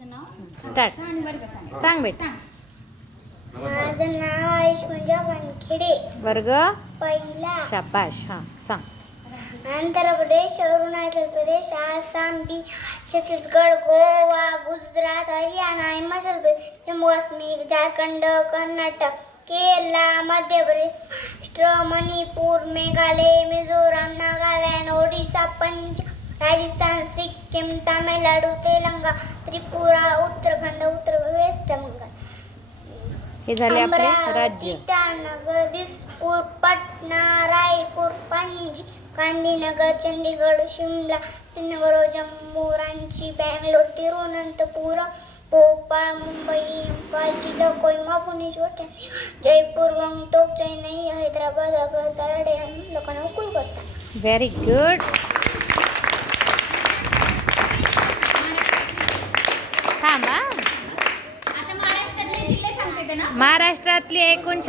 Start. सांग बेटा. माझं नाव आयुष मंजा वानखेडे. वर्ग पहिला. शाबाश. हां सांग. आंध्र प्रदेश, अरुणाचल प्रदेश, आसाम, बिहार, छत्तीसगड, गोवा, गुजरात, हरियाणा, हिमाचल प्रदेश, जम्मू काश्मीर, झारखंड, कर्नाटक, केरळ, मध्य प्रदेश, महाराष्ट्र, मणिपूर, मेघालय, मिझोराम, नागालँड, ओडिशा, पंजाब, राजस्थान, सिक्कीम, तामिळनाडू, तेलंगणा, त्रिपुरा, उत्तराखंड, वेस्ट बंगाल. हे झाले आपले अमरावती, राज्य. ईटानगर, दिसपूर, पटना, रायपूर, पणजी, गांधीनगर, चंदीगड, शिमला, श्रीनगर, जम्मू, रांची, बँगलोर, तिरुवनंतपुरम, भोपाळ, मुंबई, इंफाळ, जिल्हा, कोहिमा, भुवनेश्वर, चंदीगड, जयपूर, गंगटोक, चेन्नई, हैदराबाद, अगरतळा, लखनौ, कोलकाता. Very good. थांबा. महाराष्ट्रातली एकूण